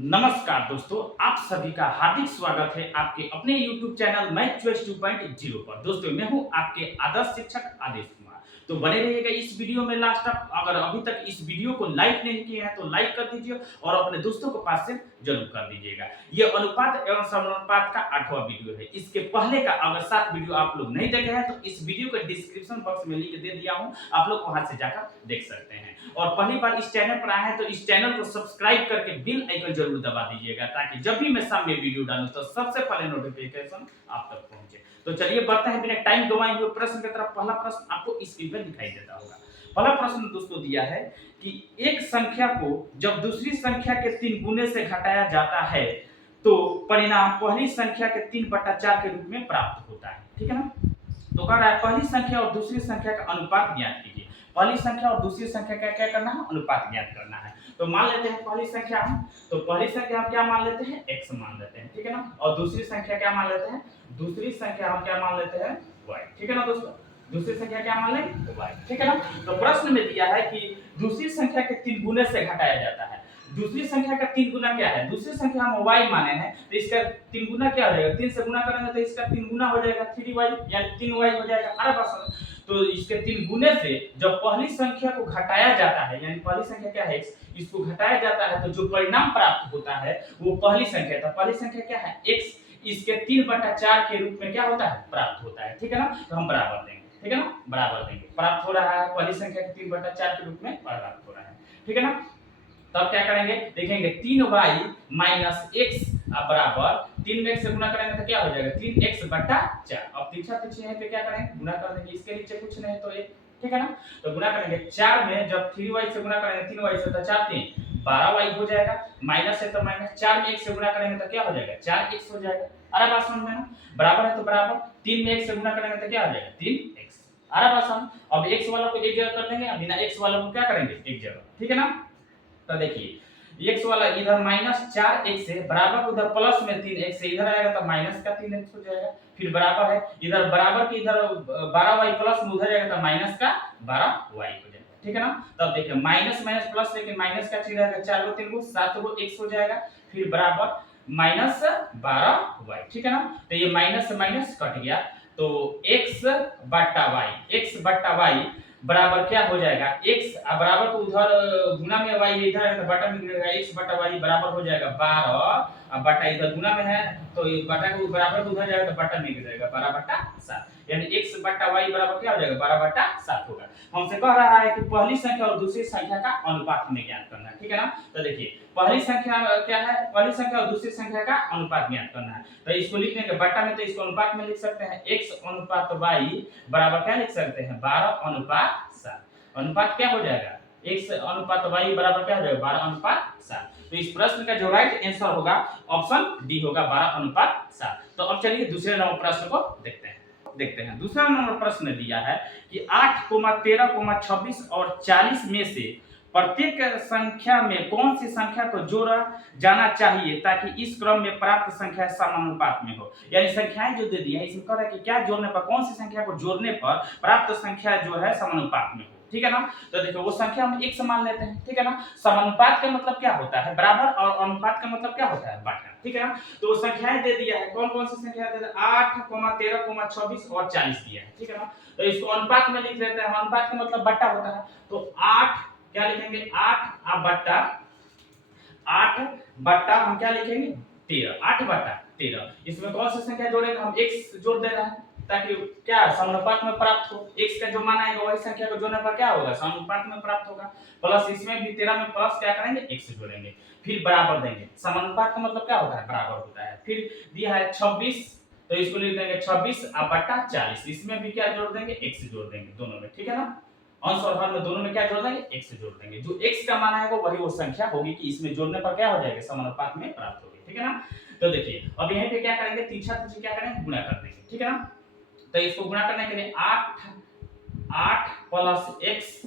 नमस्कार दोस्तों, आप सभी का हार्दिक स्वागत है आपके अपने YouTube चैनल मैथ चॉइस 2.0 पर। दोस्तों मैं हूं आपके आदर्श शिक्षक आदेश कुमार। तो बने रहिएगा इस वीडियो में लास्ट तक। अगर अभी तक इस वीडियो को लाइक नहीं किए हैं तो लाइक कर दीजिए और अपने दोस्तों को पास से जरूर कर दीजिएगा। ये अनुपात एवं समानुपात का 8वां वीडियो है। इसके पहले का अगर 7 वीडियो आप लोग नहीं देखे हैं तो इस वीडियो के डिस्क्रिप्शन बॉक्स में लिंक दे दिया हूं, आप लोग वहां से जाकर देख सकते हैं। और पहली बार इस चैनल पर आए हैं तो इस चैनल को सब्सक्राइब करके बेल आइकन जरूर दबा दीजिएगा ताकि जब भी मैं सामने वीडियो डालूं तो सबसे पहले नोटिफिकेशन आप तक पहुंचे। तो चलिए बढ़ते हैं बिना टाइम गवाए हुए प्रश्न की तरफ। पहला प्रश्न आपको स्क्रीन पर दिखाई देता होगा। पहला प्रश्न दोस्तों दिया है कि एक संख्या को जब दूसरी संख्या के 3 गुने से घटाया जाता है तो परिणाम पहली संख्या के 3/4 के रूप में प्राप्त होता है। ठीक है ना। तो कह रहा है पहली संख्या और दूसरी संख्या का अनुपात ज्ञात कीजिए। पहली संख्या और दूसरी संख्या का क्या करना है? अनुपात ज्ञात करना है। तो मान लेते हैं पहली संख्या तो पहली संख्या हम क्या मान लेते हैं? x मान लेते हैं। ठीक है ना। और दूसरी संख्या क्या मान लेते हैं? दूसरी संख्या हम क्या मान लेते हैं? y। ठीक है ना दोस्तों। दूसरी संख्या क्या मान लेंगे? y। ठीक है ना। तो प्रश्न में दिया है कि दूसरी संख्या के 3 गुने से घटाया जाता है। दूसरी संख्या का 3 गुना क्या है? दूसरी संख्या हम y माने हैं तो इसका 3 गुना क्या हो जाएगा? 3 से गुना करेंगे तो इसका 3 गुना हो जाएगा 3y यानी 3y हो जाएगा। अरे बस तो इसके 3 गुने से जब पहली संख्या को घटाया जाता है यानी पहली संख्या क्या है? x, इसको घटाया जाता है तो जो परिणाम प्राप्त होता है वो पहली संख्या था। पहली संख्या क्या है? x, इसके 3/4 के रूप में क्या होता है? प्राप्त होता है। ठीक है ना। तो हम बराबर देंगे। ठीक है ना। बराबर देंगे। प्राप्त हो रहा है पहली संख्या के 3/4 के रूप में प्राप्त हो रहा है। ठीक है ना। तब क्या करेंगे? देखेंगे 3y माइनस x बराबर 3 में x से गुना करेंगे तो क्या हो जाएगा? 3x/4। अब पीछा पीछे यहां पे क्या करेंगे? गुना कर देंगे। इसके नीचे कुछ नहीं तो 1। ठीक है ना। तो गुना करेंगे 4 में जब 3y से गुना करेंगे 3y से तो 4 3 12y हो जाएगा। माइनस है तो माइनस 4 में 1 से गुना करेंगे तो क्या हो जाएगा? 4x हो जाएगा। अरे बात समझ में ना। बराबर है तो बराबर 3 में 1 से गुना करेंगे तो क्या हो जाएगा? 3x। अरे बात समझ। अब x वाला को एक जगह कर देंगे, बिना x वाला को क्या करेंगे? एक जगह। ठीक है ना। तो देखिए x वाला इधर -4x है, बराबर उधर प्लस में 3x है, इधर आएगा तो माइनस का 3x हो जाएगा। फिर बराबर है इधर बराबर की इधर 12y प्लस में उधर जाएगा तो माइनस का 12y हो जाएगा। ठीक है ना। तब देखिए माइनस माइनस प्लस लेकिन माइनस का चिन्ह रहेगा 4 3 7 x हो जाएगा। फिर बराबर -12y। ठीक है ना। तो ये माइनस से माइनस कट गया तो x/y बराबर क्या हो जाएगा? x बराबर को उधर गुना में y इधर है तो बटा में गिरेगा। x/y बराबर हो जाएगा 12 अब बटा इधर गुना में है तो ये बटा को बराबर को उधर जाएगा तो बटा में गिरेगा 12/7 यानी x/y बराबर क्या हो जाएगा? 12/7 होगा। हमसे कह रहा है कि पहली संख्या और दूसरी संख्या का अनुपात हमें ज्ञात करना है। ठीक है ना। तो देखिए पहली संख्या क्या है? पहली संख्या और दूसरी संख्या का अनुपात ज्ञात करना है। तो इसको लिख लेंगे बटा में, तो इसको अनुपात में लिख सकते हैं x/y बराबर क्या लिख सकते हैं? 12/7। अनुपात क्या हो जाएगा? x/y बराबर क्या हो जाएगा? 12/7। तो इस प्रश्न का जो राइट आंसर होगा ऑप्शन डी होगा 12/7। तो अब चलिए दूसरे नंबर प्रश्न को देखते हैं। दूसरा नंबर प्रश्न दिया है कि 8, 13, 26 और 40 में से प्रत्येक संख्या में कौन सी संख्या को जोड़ा जाना चाहिए ताकि इस क्रम में प्राप्त संख्या समानुपात में हो। यानी संख्याएं जो दे दी है इसमें कह रहा है कि क्या जोड़ने पर, कौन सी संख्या को जोड़ने पर प्राप्त संख्या जो है समानुपात में हो। ठीक है ना। तो देखो वो संख्या हम एक समान लेते हैं। ठीक है ना। समानुपात का मतलब क्या होता है? बराबर, और अनुपात का मतलब क्या होता है? बांटना। ठीक है ना। तो संख्याएं दे दिया है, कौन कौन सी संख्या दे दिया? 8, 13, 26 और 40 दिया है। ठीक है ना। तो इसको अनुपात में लिख लेते हैं। अनुपात का मतलब बट्टा होता है। तो 8 क्या लिखेंगे? 8 बट्टा हम क्या लिखेंगे? 13। 8/13। इसमें कौन सी संख्या जोड़ेंगे? हम x जोड़ दे रहे हैं ताकि क्या समानुपात में प्राप्त हो। x का जो मान आएगा वही संख्या को जोड़ने पर क्या होगा? समानुपात में प्राप्त होगा। प्लस इसमें भी 13 में प्लस क्या करेंगे? x जोड़ेंगे। फिर बराबर देंगे। समानुपात का मतलब क्या होता है? बराबर होता है। फिर दिया है 26 तो इसको लिख देंगे 26/40। इसमें भी क्या जोड़ देंगे? x जोड़ देंगे दोनों में। ठीक है ना। अंश और हर में दोनों में क्या जोड़ देंगे? x जोड़ देंगे। जो x का मान आएगा वही वो संख्या होगी कि इसमें जोड़ने पर क्या हो जाएगा? समानुपात में प्राप्त होगी। ठीक है ना। तो देखिए अब यहीं पे क्या करेंगे? तीसरा क्या करेंगे? गुणा कर देंगे। ठीक है ना। तो इसको गुणा करने के लिए 8 plus x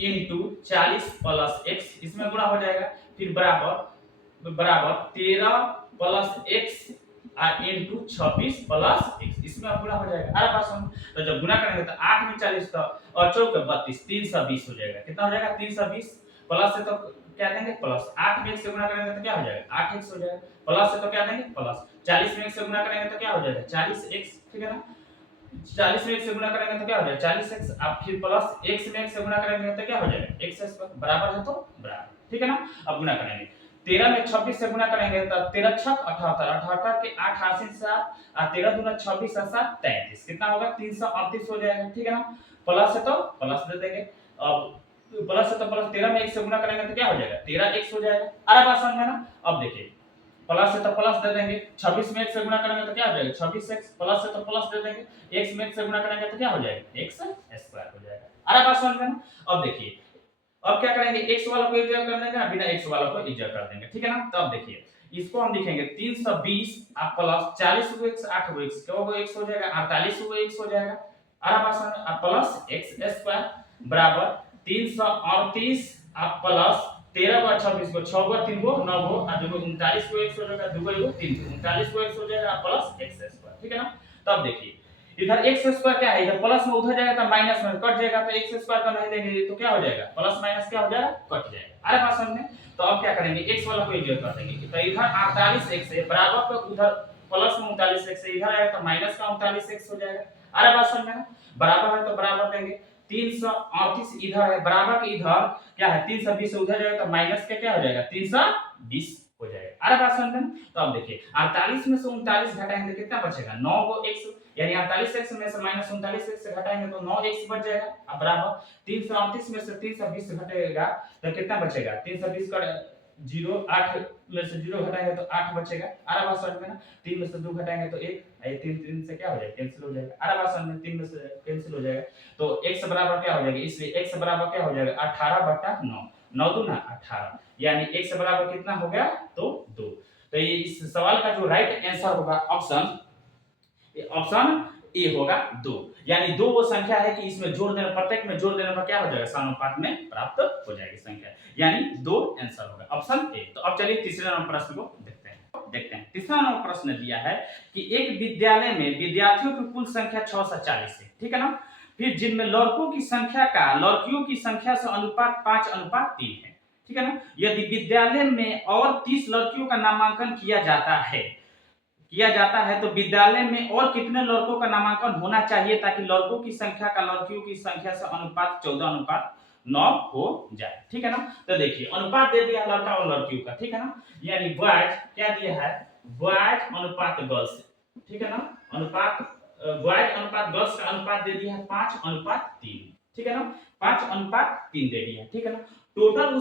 into 40 plus x इसमें गुणा हो जाएगा। फिर बराबर 13 plus x into 26 plus x इसमें अब गुणा हो जाएगा। अरे पास हम तो जब गुणा करेंगे तो 8 में 40 तो और 4 के 32 320 हो जाएगा। कितना हो जाएगा? 320 प्लस से तो क्या देंगे प्लस, 8 में 1 से गुणा करेंगे तो क्या हो जाएगा 8x हो जाएगा, प्लस है तो क्या देंगे प्लस, 40 में 1 से गुणा करेंगे तो क्या हो जाएगा 40x, ठीक है ना। 40 में 1 से गुणा करेंगे तो क्या हो जाएगा 40x, अब फिर प्लस x में 1 से गुणा करेंगे तो क्या हो जाएगा x स्क्वायर, बराबर है तो बराबर, ठीक है ना। अब गुणा करेंगे 13 में 26 से गुणा करेंगे तो 13 छक 78, 78 के 8 हासिल 7 और 13 दूना 26 और 7 33, कितना होगा 338 हो जाएगा, ठीक है ना। प्लस है तो प्लस दे देंगे, अब प्लस है तो प्लस, 13 में 1 से गुणा करेंगे तो क्या हो जाएगा 13x हो जाएगा, अरे बात समझ में ना। अब देखिए प्लस है तो प्लस दे देंगे, 26 में 1 से गुणा करेंगे तो क्या हो जाएगा 26x, प्लस है तो प्लस दे देंगे, x में 1 से गुणा करेंगे तो क्या हो जाएगा x स्क्वायर हो जाएगा, अरे बात समझ में ना। अब देखिए अब क्या करेंगे x वाला को एक जगह कर देंगे, बिना x वाला को एक जगह कर देंगे, ठीक है ना। तो अब देखिए इसको हम लिखेंगे 320 आप प्लस 40x 8x क्या होगा x हो जाएगा, 48x हो जाएगा, अरे बात समझ में, प्लस x स्क्वायर बराबर 338 आप प्लस 13 को 26 को 6 को 3 को 9 को और 2 को 39 को x हो जाएगा, 2 को 3 को 39 को x हो जाएगा प्लस x स्क्वायर, ठीक है ना। तब देखिए इधर x स्क्वायर क्या है, इधर प्लस में उधर जाएगा तो माइनस में कट जाएगा, तो x स्क्वायर का नहीं देंगे तो क्या हो जाएगा प्लस माइनस क्या हो जाएगा कट जाएगा, अरे बात समझ में। तो अब क्या करेंगे x वाला को एक जगह कर देंगे, तो इधर 48x है बराबर पे उधर प्लस में 39x है, इधर आएगा तो माइनस का 39x हो जाएगा, अरे बात समझ में ना। बराबर है तो बराबर देंगे 338 इधर है बराबर के इधर क्या है 320 से उधर जाएगा तो माइनस के क्या हो जाएगा 320 हो जाएगा, अरे बात समझ में। तो अब देखिए 48 में से 39 घटाएंगे तो कितना बचेगा 9 को x, यानी 48x में से माइनस 39x से घटाएंगे तो 9x बच जाएगा, अब बराबर 338 में से 320 घटेगा तो कितना बचेगा 320 का 0 8 में से 0 घटाएंगे तो 8 बचेगा, अरे बात समझ में ना। 3 में से 2 घटाएंगे तो 1, ये 3 से क्या हो जाएगा कैंसिल हो जाएगा, अरे बात समझ में 3 में से कैंसिल हो जाएगा, तो x बराबर क्या हो जाएगा, इसलिए x बराबर क्या हो जाएगा 18/9, 9 दूना 18, यानी x बराबर कितना हो गया तो 2। तो ये इस सवाल का जो राइट आंसर होगा ऑप्शन ए होगा 2, यानी 2 वो संख्या है कि इसमें जोड़ देना, प्रत्येक में जोड़ देने पर क्या हो जाएगा समानुपात में प्राप्त हो जाएगी संख्या, यानी 2 आंसर होगा ऑप्शन ए। तो अब चलिए तीसरे नंबर प्रश्न को देखते हैं। तीसरा नंबर प्रश्न दिया है कि एक विद्यालय में विद्यार्थियों की कुल संख्या 640 है, ठीक है ना। फिर जिनमें लड़कों की संख्या का लड़कियों की संख्या से अनुपात 5:3 है, ठीक है ना। यदि विद्यालय में और 30 लड़कियों का नामांकन किया जाता है तो विद्यालय में और कितने लड़कों का नामांकन होना चाहिए ताकि लड़कों की संख्या का लड़कियों की संख्या से अनुपात 14:9 हो जाए, ठीक है ना। तो देखिए अनुपात दे दिया लड़का और लड़कियों का, ठीक है ना, यानी बॉयज क्या दिया है बॉयज अनुपात गर्ल्स, ठीक है ना, अनुपात बॉयज अनुपात गर्ल्स का अनुपात दे दिया है 5:3, ठीक है ना, 5:3 दे दिया है, ठीक है ना। टोटल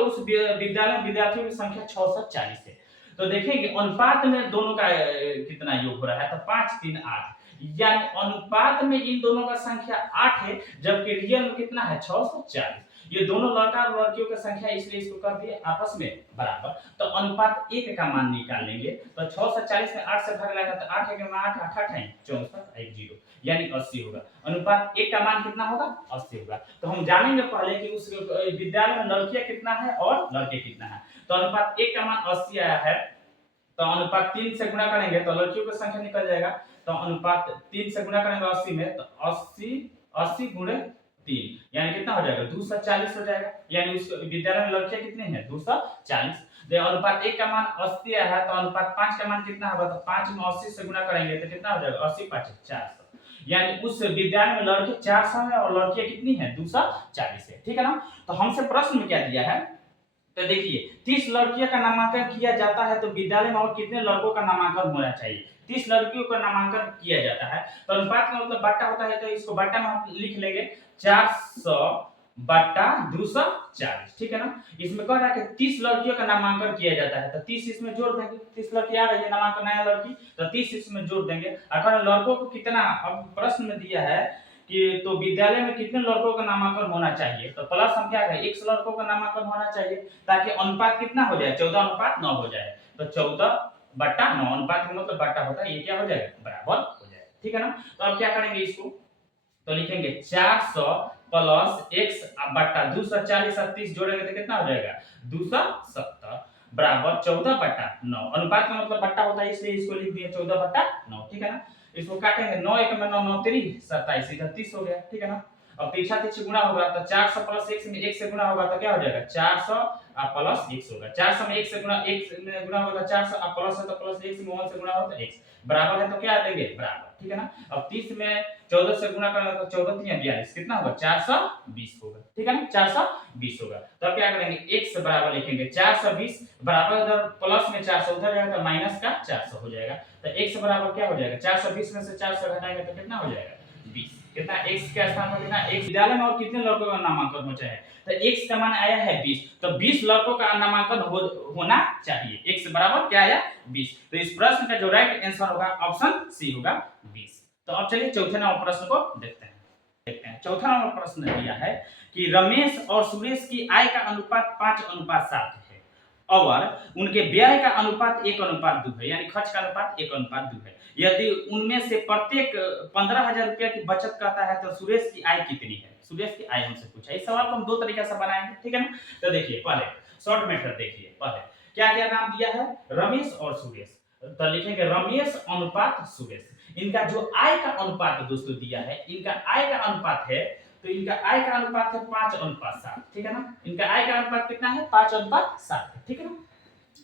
उस विद्यालय में विद्यार्थियों की संख्या 640 है, तो देखेंगे अनुपात में दोनों का कितना योग हो रहा है, तो 5 3 8, यानी अनुपात में इन दोनों का संख्या 8 है, जबकि रियल में कितना है 640। ये दोनों लड़का और लड़कियों की संख्या इसलिए इसको कर दिए आपस में बराबर, तो अनुपात 1 का मान निकाल लेंगे, तो 640 में 8 से भाग लगेगा तो 8 के मान 8 8 है 64 1 0, यानी 80 होगा। अनुपात 1 का मान कितना होगा 80 होगा। तो हम जानेंगे पहले कि उस विद्यालय में लड़कियां कितना है और लड़के कितना है। तो अनुपात 1 का मान 80 आया है, तो अनुपात 3 से गुणा करेंगे तो लड़कियों की संख्या निकल जाएगा, तो अनुपात 3 से गुणा करेंगे 80 में, तो 80 गुणे 3 यानी कितना हो जाएगा 240 हो जाएगा, यानी उस विद्यालय में लड़कियां कितनी हैं 240। अनुपात 1 का मान 80 आया है, तो अनुपात 5 का मान कितना होगा, तो 5 में 80 से गुणा करेंगे तो कितना हो जाएगा 80 5 400, यानी उस विद्यालय में लड़के 400 है और लड़कियां कितनी हैं 240 है, ठीक है ना। तो हमसे प्रश्न में क्या दिया है, तो देखिए 30 लड़कियों का नामांकन किया जाता है तो विद्यालय में और कितने लड़कों का नामांकन होना चाहिए। 30 लड़कियों का नामांकन किया जाता है तो अनुपात का मतलब बट्टा होता है, तो इसको बट्टा में हम लिख लेंगे 400/240, ठीक है ना। इसमें कह रहा है कि 30 लड़कियों का नामांकन किया जाता है, तो 30 इसमें जोड़ देंगे, 30 लड़की आ रही है नामांकन नया लड़की, तो 30 इसमें जोड़ देंगे। अगर लड़कों को कितना, अब प्रश्न में दिया है कि तो विद्यालय में कितने लड़कों का नामांकन होना चाहिए, तो प्लस हम क्या करें x लड़कों का नामांकन होना चाहिए ताकि अनुपात कितना हो जाए 14:9 हो जाए, तो 14/9 अनुपात का मतलब बट्टा होता है, ये क्या हो जाएगा बराबर हो जाएगा, ठीक है ना। तो अब क्या करेंगे इसको, तो लिखेंगे 400 प्लस x/240 और 30 जोड़ेंगे तो कितना हो जाएगा 270 बराबर 14/9, अनुपात का मतलब बट्टा होता है इसलिए इसको लिख दिया 14/9, ठीक है ना। इसको काटेंगे 9 1 में 9 9 3 27 इधर 30 हो गया, ठीक है ना। अब पीछा पीछे गुणा होगा तो 400 प्लस 1 में 1 से गुणा होगा तो क्या हो जाएगा 400 प्लस 1 होगा। 400 में 1 से गुणा 1 से गुणा होगा तो 400 प्लस है तो प्लस 1 में 1 से गुणा होगा तो x बराबर है तो क्या देंगे बराबर, ठीक है ना। अब 30 में 14 से गुणा करेंगे तो 14 3 42 कितना होगा 420 होगा, ठीक है ना 420 होगा। तो अब क्या करेंगे x बराबर लिखेंगे 420 बराबर इधर प्लस में 400 उधर जाएगा तो माइनस का 400 हो जाएगा। तो x बराबर क्या हो जाएगा 420 में से 400 घटाएंगे तो कितना हो जाएगा 20। कितना x के स्थान पर कितना x विद्यालय में और कितने लड़कों का नामांकन हो चाहिए तो x का मान आया है 20 तो 20 लड़कों का नामांकन होना चाहिए। x बराबर क्या आया 20। तो इस प्रश्न का जो राइट आंसर होगा ऑप्शन सी होगा 20। तो अब चलिए चौथे नंबर प्रश्न को देखते हैं। चौथा नंबर प्रश्न दिया है कि रमेश और सुरेश की आय का अनुपात 5:7 है और उनके व्यय का अनुपात 1:2 है, यानी खर्च का अनुपात 1:2 है। यदि उनमें से प्रत्येक 15,000 रुपया की बचत करता है तो सुरेश की आय कितनी है। सुरेश की आय हमसे पूछा। इस सवाल को हम दो तरीके से बनाएंगे, ठीक है ना। तो देखिए पहले शॉर्ट मेथड देखिए, पहले क्या क्या नाम दिया है रमेश और सुरेश, तो लिखेंगे रमेश अनुपात सुरेश। इनका जो आय का अनुपात दोस्तों दिया है, इनका आय का अनुपात है तो इनका आय का अनुपात है 5:7, ठीक है ना। इनका आय का अनुपात कितना है 5:7, ठीक है ना।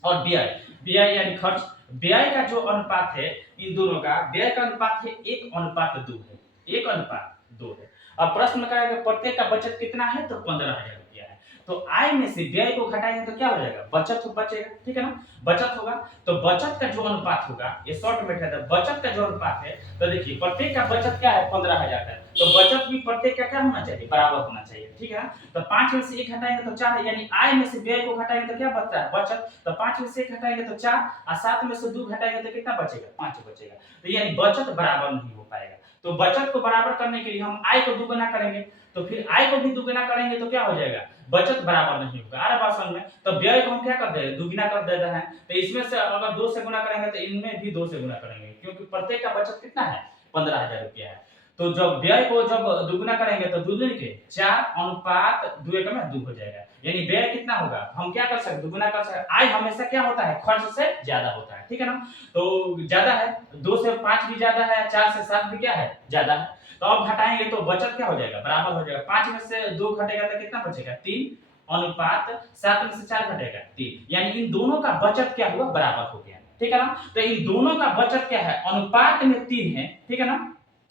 और व्यय व्यय यानी खर्च, व्यय का जो अनुपात है इन दोनों का व्यय का अनुपात है 1:2 है, 1:2 है। अब प्रश्न में कहेगा प्रत्येक का बचत कितना है तो 15,000 रुपया है। तो आय में से व्यय को घटाएंगे तो क्या हो जाएगा बचत बचेगा, ठीक है ना। बचत होगा तो बचत का जो अनुपात होगा, ये शॉर्ट मेथड है, बचत का जो अनुपात है तो देखिए प्रत्येक का बचत क्या है 15,000 का, तो बचत भी प्रत्येक का क्या होना चाहिए बराबर होना चाहिए, ठीक है ना। तो 5 में से 1 हटाएंगे तो 4 यानी आय में से व्यय को घटाएंगे तो क्या बचता है बचत। तो 5 में से 1 हटाएंगे तो 4 और 7 में से 2 घटाएंगे तो कितना बचेगा 5 बचेगा। तो यानी बचत बराबर नहीं हो पाएगा। तो बचत को बराबर करने के लिए हम आय को दुगुना करेंगे, तो फिर आय को भी दुगुना करेंगे तो क्या हो जाएगा बचत बराबर नहीं होगा। आ रहा बात समझ में। तो व्यय को हम क्या कर देंगे दुगुना कर देते हैं, तो इसमें से अगर 2 से गुना करेंगे तो इनमें भी 2 से गुना करेंगे, क्योंकि प्रत्येक का बचत कितना है 15,000 रुपया है। तो जब व्यय को जब दुगुना करेंगे तो दुगुने के 4:2 हो जाएगा, यानी व्यय कितना होगा हम क्या कर सकते दुगुना कर सकते। आय हमेशा क्या होता है खर्च से ज्यादा होता है, ठीक है ना। तो ज्यादा है 2 से 5 भी ज्यादा है, 4 से 7 भी क्या है ज्यादा है। तो अब घटाएंगे तो बचत क्या हो जाएगा बराबर हो जाएगा। 5 में से 2 घटेगा तो कितना बचेगा 3:7 में से 4 घटेगा 3, यानी इन दोनों का बचत क्या हुआ बराबर हो गया, ठीक है ना। तो इन दोनों का बचत क्या है अनुपात में 3 है, ठीक है ना,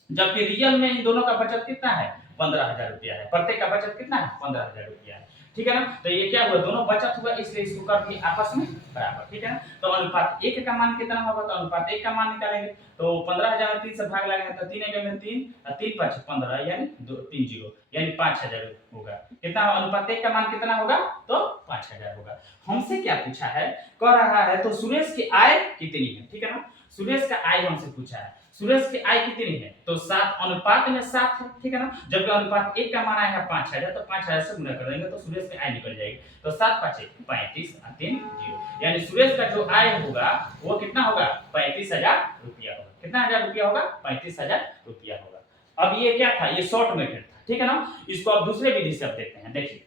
जबकि रियल में इन दोनों का बचत कितना है 15,000 रुपया है। प्रत्येक का बचत कितना है 15,000 रुपया है, ठीक है ना। तो ये क्या हुआ दोनों बचत हुआ इसलिए इसको कर दिए आपस में बराबर, ठीक है ना। तो अनुपात 1 का मान कितना होगा तो अनुपात 1 का मान निकालेंगे तो 15,000 में 3 से भाग लगाएंगे तो 3 1 में 3 और 3 5 15 यानी 3 0 यानी 5,000 होगा। कितना अनुपात 1 का मान कितना होगा तो 5,000 होगा। हमसे क्या पूछा है कह रहा है तो सुरेश की आय कितनी है, ठीक है ना। सुरेश का आय हमसे पूछा है, सुरेश की आय कितनी है तो 7:7 है, ठीक है ना। जबकि अनुपात 1 का मान आया है 5,000 तो 5,000 से गुणा कर देंगे तो सुरेश की आय निकल जाएगी। तो 7 5 35 और 3 0, यानी सुरेश का जो आय होगा वो कितना होगा 35,000 रुपया होगा। कितना हजार रुपया होगा 35,000 रुपया होगा। अब ये क्या था ये शॉर्ट मेथड था, ठीक है ना। इसको अब दूसरे विधि से अब देखते हैं। देखिए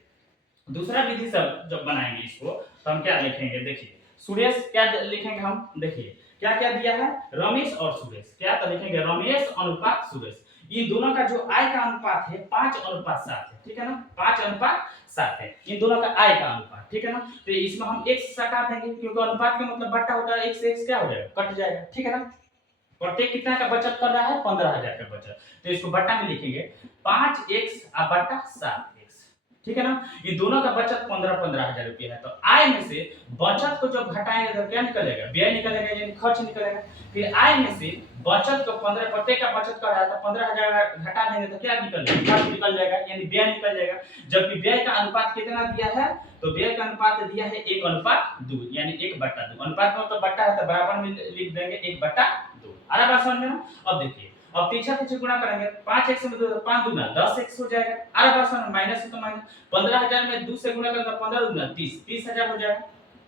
दूसरा विधि से जब बनाएंगे इसको तो हम क्या लिखेंगे, देखिए सुरेश क्या लिखेंगे हम, देखिए क्या क्या दिया है रमेश और सुरेश, क्या तो लिखेंगे रमेश अनुपात सुरेश। इन दोनों का जो आय का अनुपात है 5:7 है, ठीक है ना 5:7 है इन दोनों का आय का अनुपात, ठीक है ना। तो इसमें हम x हटा देंगे क्योंकि अनुपात का मतलब बट्टा होता है, x से x क्या हो जाएगा कट जाएगा, ठीक है ना। प्रत्येक कितना का बचत कर रहा है 15,000 का बचत, तो इसको बट्टा में लिखेंगे 5x बट्टा 7x, ठीक है ना। ये दोनों का बचत 15,000 रुपया है। तो आय में से बचत को जब घटाएंगे तो क्या निकलेगा व्यय निकलेगा यानी खर्च निकलेगा। फिर आय में से बचत को 15 प्रत्येक का बचत कर रहा है तो 15,000 घटा देंगे तो क्या निकल जाएगा खर्च निकल जाएगा यानी व्यय निकल जाएगा। जबकि व्यय का अनुपात कितना दिया है तो व्यय का अनुपात दिया है 1:2 यानी 1/2। अनुपात में तो बट्टा है तो बराबर में लिख देंगे 1/2। आ रहा बात समझ में। अब देखिए अब पीछे पीछे गुणा करेंगे 5x में 5 दूना 10x हो जाएगा। अरे बात समझ माइनस है तो माइनस 15,000 में 2 से गुणा करेंगे 15 दूना 30 30,000 हो जाएगा।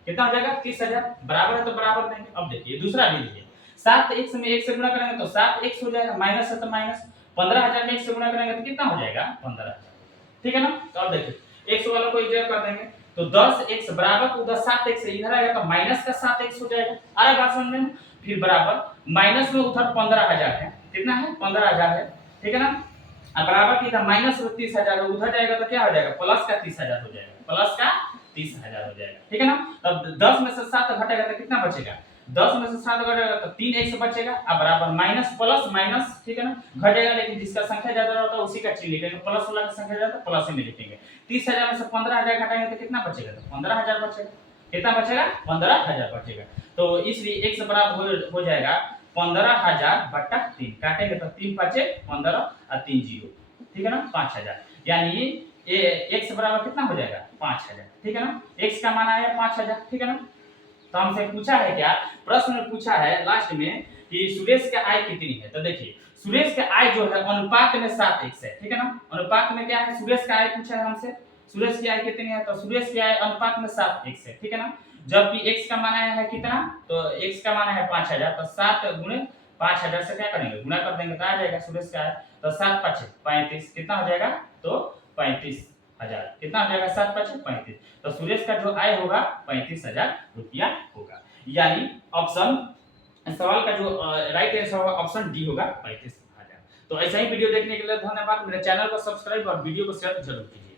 कितना हो जाएगा 30,000 बराबर है तो बराबर देंगे। अब देखिए दूसरा विधि है 7x में 1 से गुणा करेंगे तो 7x हो जाएगा, माइनस है तो माइनस 15,000 में 1 से गुणा करेंगे तो कितना हो जाएगा 15,000, ठीक है ना। तो अब देखिए x वाला को इधर कर देंगे तो 10x बराबर उधर 7x इधर आएगा तो माइनस का 7x हो जाएगा। अरे बात समझ में। फिर बराबर माइनस में उधर 15,000 है, कितना है 15,000 है, ठीक है ना। अब बराबर कितना माइनस 30,000, उधर जाएगा तो क्या हो जाएगा प्लस का 30,000 हो जाएगा, प्लस का 30,000 हो जाएगा, ठीक है ना। तब 10 में से 7 घटेगा तो कितना बचेगा, 10 में से 7 घटेगा तो 3x बचेगा, अब बराबर माइनस प्लस माइनस, ठीक है ना, घटेगा लेकिन जिसका संख्या ज्यादा होता है उसी का चिन्ह लिखेंगे, प्लस वाला की संख्या ज्यादा तो प्लस ही में लिखेंगे। 30,000 में से 15,000 घटाएंगे तो कितना बचेगा, तो 15,000 बचेगा, कितना बचेगा 15,000 बचेगा। तो इसलिए x बराबर हो जाएगा 15,000 बटा 3, काटेंगे तो 3 5 15 और 3 0, ठीक है ना 5,000, यानी ये x बराबर कितना हो जाएगा 5,000, ठीक है ना। x का मान आया 5,000, ठीक है ना। तो हमसे पूछा है क्या, प्रश्न में पूछा है लास्ट में कि सुरेश की आय कितनी है। तो देखिए सुरेश की आय जो है अनुपात में 7x है, ठीक है ना। अनुपात में क्या है, सुरेश का आय पूछा है हमसे, सुरेश की आय कितनी है, तो सुरेश की आय अनुपात में 7x है, ठीक है ना। जबकि x का मान आया है कितना, तो x का मान है 5,000, तो 7 गुणे 5,000 से क्या करेंगे गुणा कर देंगे तो आ जाएगा सुरेश का आय, तो 7 5 35, कितना हो जाएगा, तो 35,000, कितना हो जाएगा 7 5 35, तो सुरेश का जो आय होगा 35,000 रुपया होगा। यानी ऑप्शन सवाल का जो राइट आंसर होगा ऑप्शन डी होगा 35,000। तो ऐसा ही वीडियो देखने के लिए धन्यवाद। मेरे चैनल को सब्सक्राइब और वीडियो को शेयर जरूर कीजिए।